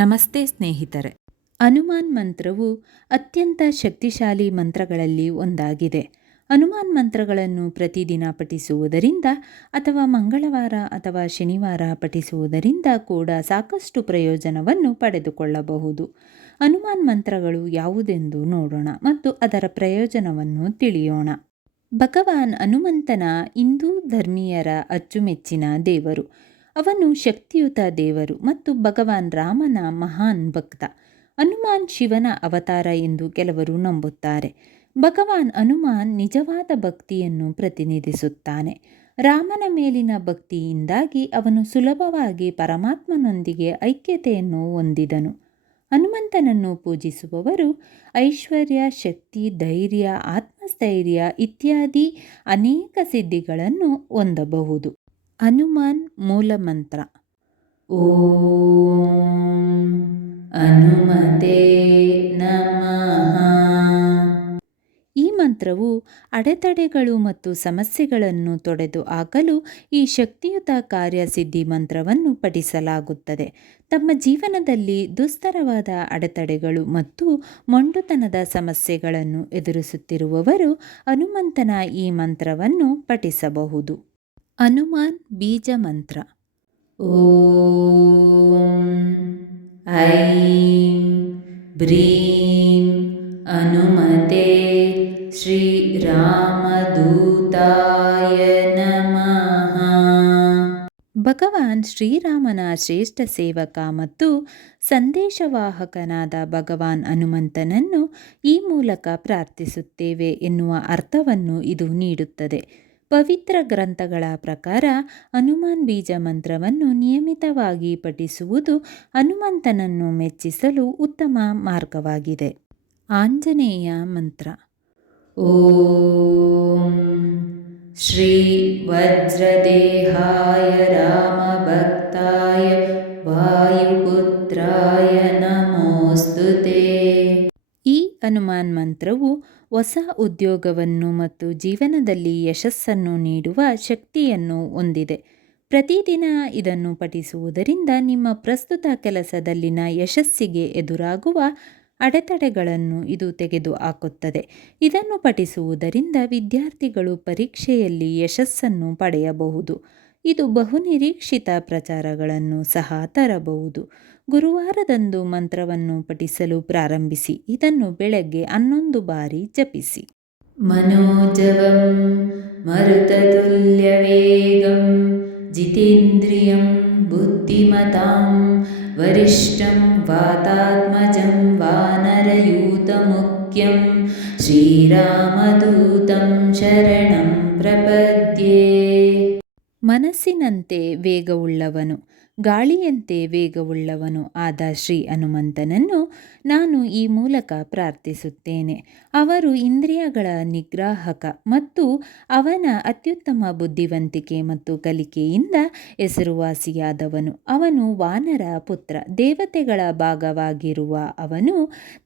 ನಮಸ್ತೆ ಸ್ನೇಹಿತರೆ. ಹನುಮಾನ್ ಮಂತ್ರವು ಅತ್ಯಂತ ಶಕ್ತಿಶಾಲಿ ಮಂತ್ರಗಳಲ್ಲಿ ಒಂದಾಗಿದೆ. ಹನುಮಾನ್ ಮಂತ್ರಗಳನ್ನು ಪ್ರತಿದಿನ ಪಠಿಸುವುದರಿಂದ ಅಥವಾ ಮಂಗಳವಾರ ಅಥವಾ ಶನಿವಾರ ಪಠಿಸುವುದರಿಂದ ಕೂಡ ಸಾಕಷ್ಟು ಪ್ರಯೋಜನವನ್ನು ಪಡೆದುಕೊಳ್ಳಬಹುದು. ಹನುಮಾನ್ ಮಂತ್ರಗಳು ಯಾವುದೆಂದು ನೋಡೋಣ ಮತ್ತು ಅದರ ಪ್ರಯೋಜನವನ್ನು ತಿಳಿಯೋಣ. ಭಗವಾನ್ ಹನುಮಂತನ ಹಿಂದೂ ಧರ್ಮೀಯರ ಅಚ್ಚುಮೆಚ್ಚಿನ ದೇವರು. ಅವನು ಶಕ್ತಿಯುತ ದೇವರು ಮತ್ತು ಭಗವಾನ್ ರಾಮನ ಮಹಾನ್ ಭಕ್ತ. ಹನುಮಾನ್ ಶಿವನ ಅವತಾರ ಎಂದು ಕೆಲವರು ನಂಬುತ್ತಾರೆ. ಭಗವಾನ್ ಹನುಮಾನ್ ನಿಜವಾದ ಭಕ್ತಿಯನ್ನು ಪ್ರತಿನಿಧಿಸುತ್ತಾನೆ. ರಾಮನ ಮೇಲಿನ ಭಕ್ತಿಯಿಂದಾಗಿ ಅವನು ಸುಲಭವಾಗಿ ಪರಮಾತ್ಮನೊಂದಿಗೆ ಐಕ್ಯತೆಯನ್ನು ಹೊಂದಿದನು. ಹನುಮಂತನನ್ನು ಪೂಜಿಸುವವರು ಐಶ್ವರ್ಯ, ಶಕ್ತಿ, ಧೈರ್ಯ, ಆತ್ಮಸ್ಥೈರ್ಯ ಇತ್ಯಾದಿ ಅನೇಕ ಸಿದ್ಧಿಗಳನ್ನು ಹೊಂದಬಹುದು. ಹನುಮಾನ್ ಮೂಲಮಂತ್ರ: ಓಂ ಹನುಮತೆ ನಮಃ. ಈ ಮಂತ್ರವು ಅಡೆತಡೆಗಳು ಮತ್ತು ಸಮಸ್ಯೆಗಳನ್ನು ತೊಡೆದು ಹಾಕಲು ಈ ಶಕ್ತಿಯುತ ಕಾರ್ಯಸಿದ್ಧಿ ಮಂತ್ರವನ್ನು ಪಠಿಸಲಾಗುತ್ತದೆ. ತಮ್ಮ ಜೀವನದಲ್ಲಿ ದುಸ್ತರವಾದ ಅಡೆತಡೆಗಳು ಮತ್ತು ಮೊಂಡುತನದ ಸಮಸ್ಯೆಗಳನ್ನು ಎದುರಿಸುತ್ತಿರುವವರು ಹನುಮಂತನ ಈ ಮಂತ್ರವನ್ನು ಪಠಿಸಬಹುದು. ಹನುಮಾನ್ ಬೀಜ ಮಂತ್ರ: ಓಂ ಐಂ ಬ್ರೀಂ ಹನುಮತೆ ಶ್ರೀರಾಮದೂತಾಯ ನಮಃ. ಭಗವಾನ್ ಶ್ರೀರಾಮನ ಶ್ರೇಷ್ಠ ಸೇವಕ ಮತ್ತು ಸಂದೇಶವಾಹಕನಾದ ಭಗವಾನ್ ಹನುಮಂತನನ್ನು ಈ ಮೂಲಕ ಪ್ರಾರ್ಥಿಸುತ್ತೇವೆ ಎನ್ನುವ ಅರ್ಥವನ್ನು ಇದು ನೀಡುತ್ತದೆ. ಪವಿತ್ರ ಗ್ರಂಥಗಳ ಪ್ರಕಾರ ಹನುಮಾನ್ ಬೀಜ ಮಂತ್ರವನ್ನು ನಿಯಮಿತವಾಗಿ ಪಠಿಸುವುದು ಹನುಮಂತನನ್ನು ಮೆಚ್ಚಿಸಲು ಉತ್ತಮ ಮಾರ್ಗವಾಗಿದೆ. ಆಂಜನೇಯ ಮಂತ್ರ: ಓಂ ಶ್ರೀ ವಜ್ರದೇಹಾಯ ರಾಮಭಕ್ತಾಯ ವಾಯುಪುತ್ರಾಯ ನಮೋಸ್ತುತೇ. ಈ ಹನುಮಾನ್ ಮಂತ್ರವು ಹೊಸ ಉದ್ಯೋಗವನ್ನು ಮತ್ತು ಜೀವನದಲ್ಲಿ ಯಶಸ್ಸನ್ನು ನೀಡುವ ಶಕ್ತಿಯನ್ನು ಹೊಂದಿದೆ. ಪ್ರತಿದಿನ ಇದನ್ನು ಪಠಿಸುವುದರಿಂದ ನಿಮ್ಮ ಪ್ರಸ್ತುತ ಕೆಲಸದಲ್ಲಿನ ಯಶಸ್ಸಿಗೆ ಎದುರಾಗುವ ಅಡೆತಡೆಗಳನ್ನು ಇದು ತೆಗೆದುಹಾಕುತ್ತದೆ. ಇದನ್ನು ಪಠಿಸುವುದರಿಂದ ವಿದ್ಯಾರ್ಥಿಗಳು ಪರೀಕ್ಷೆಯಲ್ಲಿ ಯಶಸ್ಸನ್ನು ಪಡೆಯಬಹುದು. ಇದು ಬಹುನಿರೀಕ್ಷಿತ ಪ್ರಚಾರಗಳನ್ನು ಸಹ ತರಬಹುದು. ಗುರುವಾರದಂದು ಮಂತ್ರವನ್ನು ಪಠಿಸಲು ಪ್ರಾರಂಭಿಸಿ. ಇದನ್ನು ಬೆಳಗ್ಗೆ 11 ಬಾರಿ ಜಪಿಸಿ. ಮನೋಜವಂ ಮರುತತುಲ್ಯವೇಗಂ ಜಿತೇಂದ್ರಿಯಂ ಬುದ್ಧಿಮತಾಂ ವರಿಷ್ಠಂ ವಾತಾತ್ಮಜಂ ವಾನರಯೂತಮುಖ್ಯಂ ಶ್ರೀರಾಮದೂತಂ ಶರಣಂ ಪ್ರಪದ್ಯೆ. ಮನಸ್ಸಿನಂತೆ ವೇಗವುಳ್ಳವನು, ಗಾಳಿಯಂತೆ ವೇಗವುಳ್ಳವನು ಆದ ಶ್ರೀ ಹನುಮಂತನನ್ನು ನಾನು ಈ ಮೂಲಕ ಪ್ರಾರ್ಥಿಸುತ್ತೇನೆ. ಅವರು ಇಂದ್ರಿಯಗಳ ನಿಗ್ರಾಹಕ ಮತ್ತು ಅವನ ಅತ್ಯುತ್ತಮ ಬುದ್ಧಿವಂತಿಕೆ ಮತ್ತು ಕಲಿಕೆಯಿಂದ ಹೆಸರುವಾಸಿಯಾದವನು. ಅವನು ವಾನರ ಪುತ್ರ. ದೇವತೆಗಳ ಭಾಗವಾಗಿರುವ ಅವನು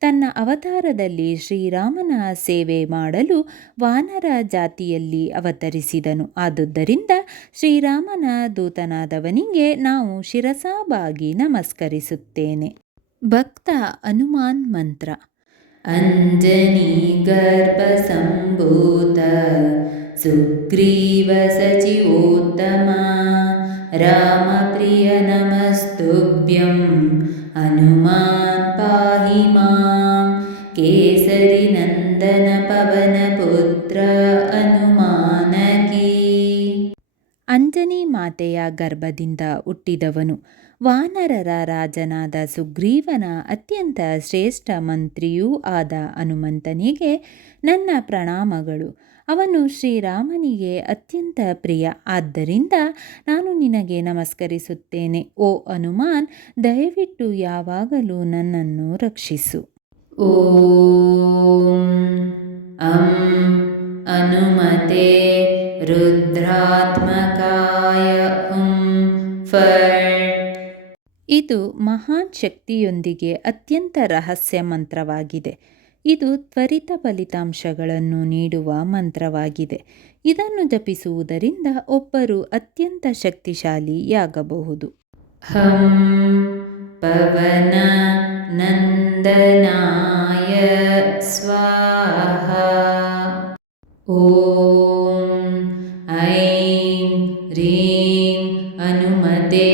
ತನ್ನ ಅವತಾರದಲ್ಲಿ ಶ್ರೀರಾಮನ ಸೇವೆ ಮಾಡಲು ವಾನರ ಜಾತಿಯಲ್ಲಿ ಅವತರಿಸಿದನು. ಆದುದರಿಂದ ಶ್ರೀರಾಮನ ದೂತನಾದವನಿಗೆ ನಾವು ಶಿರಸಾಬಾಗಿ ನಮಸ್ಕರಿಸುತ್ತೇನೆ. ಭಕ್ತ ಹನುಮಾನ್ ಮಂತ್ರ: ಅಂಜನಿ ಗರ್ಭ ಸಂಭೂತ ಸುಗ್ರೀವ ಸಚಿವೋತ್ತಮ ರಾಮ ಪ್ರಿಯ ನಮಸ್ತುಭ್ಯಂ ಹನುಮಾನ್ ಪಾಹಿ ಮಾಂ ಕೇಸರಿ ನಂದನ ಪವನ ಪುತ್ರ ಹನುಮಾನ ಕೀ. ಅಂಜನಿ ಮಾತೆಯ ಗರ್ಭದಿಂದ ಹುಟ್ಟಿದವನು. ವಾನರರ ರಾಜನಾದ ಸುಗ್ರೀವನ ಅತ್ಯಂತ ಶ್ರೇಷ್ಠ ಮಂತ್ರಿಯೂ ಆದ ಹನುಮಂತನಿಗೆ ನನ್ನ ಪ್ರಣಾಮಗಳು. ಅವನು ಶ್ರೀರಾಮನಿಗೆ ಅತ್ಯಂತ ಪ್ರಿಯ. ಆದ್ದರಿಂದ ನಾನು ನಿನಗೆ ನಮಸ್ಕರಿಸುತ್ತೇನೆ. ಓ ಹನುಮಾನ್, ದಯವಿಟ್ಟು ಯಾವಾಗಲೂ ನನ್ನನ್ನು ರಕ್ಷಿಸು. ಓಂ ಅಂ ಹನುಮತೆ ರುದ್ರಾತ್ಮಕಾಯ ಹುಂ ಫಟ್. ಇದು ಮಹಾನ್ ಶಕ್ತಿಯೊಂದಿಗೆ ಅತ್ಯಂತ ರಹಸ್ಯ ಮಂತ್ರವಾಗಿದೆ. ಇದು ತ್ವರಿತ ಫಲಿತಾಂಶಗಳನ್ನು ನೀಡುವ ಮಂತ್ರವಾಗಿದೆ. ಇದನ್ನು ಜಪಿಸುವುದರಿಂದ ಒಬ್ಬರು ಅತ್ಯಂತ ಶಕ್ತಿಶಾಲಿಯಾಗಬಹುದು. ಹಂ पवननन्दनाय स्वाहा। ॐ ऐं ह्रीं हनुमते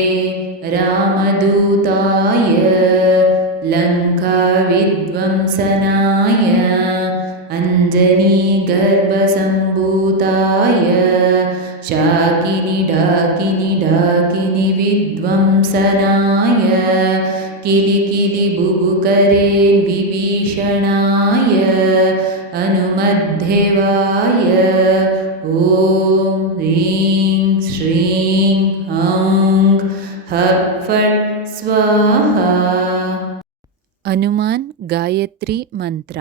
रामदूताय लङ्काविध्वंसनाय अञ्जनीगर्भसम्भूताय शाकिनी विध्वंसनाय किलिकिलिबुबुकरे विभीषणाय हनुमद्देवाय ॐ ह्रीं श्रीं हौं फट् स्वाहा। हनुमान् गायत्री मंत्र।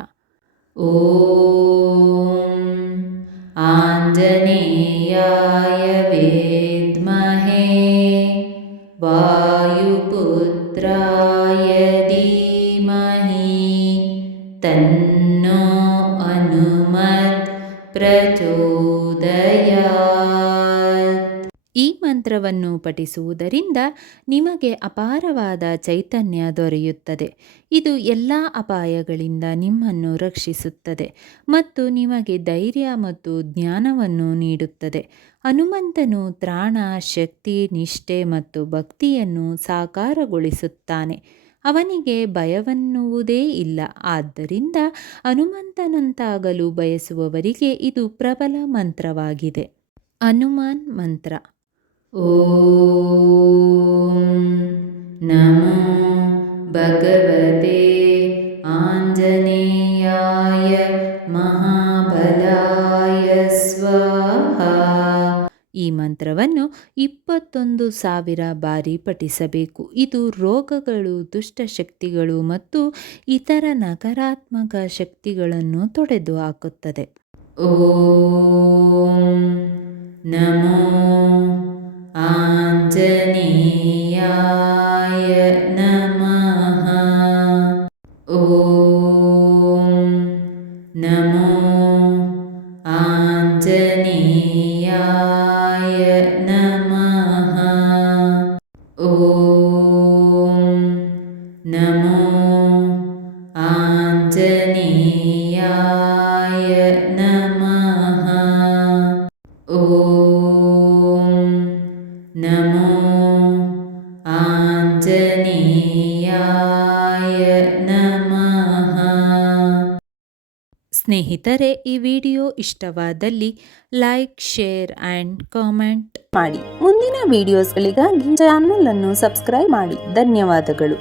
ॐ आञ्जनेयाय विद्महे वायुपुत्राय धीमहि तन्नो हनुमत् प्रचोदयात्। ಈ ಮಂತ್ರವನ್ನು ಪಠಿಸುವುದರಿಂದ ನಿಮಗೆ ಅಪಾರವಾದ ಚೈತನ್ಯ ದೊರೆಯುತ್ತದೆ. ಇದು ಎಲ್ಲ ಅಪಾಯಗಳಿಂದ ನಿಮ್ಮನ್ನು ರಕ್ಷಿಸುತ್ತದೆ ಮತ್ತು ನಿಮಗೆ ಧೈರ್ಯ ಮತ್ತು ಜ್ಞಾನವನ್ನು ನೀಡುತ್ತದೆ. ಹನುಮಂತನು ತ್ರಾಣ, ಶಕ್ತಿ, ನಿಷ್ಠೆ ಮತ್ತು ಭಕ್ತಿಯನ್ನು ಸಾಕಾರಗೊಳಿಸುತ್ತಾನೆ. ಅವನಿಗೆ ಭಯವೆನ್ನುವುದೇ ಇಲ್ಲ. ಆದ್ದರಿಂದ ಹನುಮಂತನಂತಾಗಲು ಬಯಸುವವರಿಗೆ ಇದು ಪ್ರಬಲ ಮಂತ್ರವಾಗಿದೆ. ಹನುಮಾನ್ ಮಂತ್ರ. ಓಂ ನಮೋ ಭಗವತೆ ಆಂಜನೇಯಾಯ ಮಹಾಬಲಾಯ ಸ್ವಾಹಾ. ಈ ಮಂತ್ರವನ್ನು 21,000 ಬಾರಿ ಪಠಿಸಬೇಕು. ಇದು ರೋಗಗಳು, ದುಷ್ಟಶಕ್ತಿಗಳು ಮತ್ತು ಇತರ ನಕಾರಾತ್ಮಕ ಶಕ್ತಿಗಳನ್ನು ತೊಡೆದುಹಾಕುತ್ತದೆ. ಓಂ ನಮೋ ಆಂಜನೇಯಾಯ ನಮಃ. ಓಂ ನಮೋ ಆಂಜನೇಯಾಯ ನಮಃ. ಓಂ ನಮೋ ಆಂಜನೇಯಾಯ ನಮಃ. ಓಂ ನಮೋ ಆಂಜನೇಯಾಯ ನಮಃ. ಸ್ನೇಹಿತರೆ, ಈ ವಿಡಿಯೋ ಇಷ್ಟವಾದಲ್ಲಿ ಲೈಕ್, ಶೇರ್ ಆ್ಯಂಡ್ ಕಾಮೆಂಟ್ ಮಾಡಿ. ಮುಂದಿನ ವಿಡಿಯೋಸ್ಗಳಿಗಾಗಿ ಚಾನಲ್ ಅನ್ನು ಸಬ್ಸ್ಕ್ರೈಬ್ ಮಾಡಿ. ಧನ್ಯವಾದಗಳು.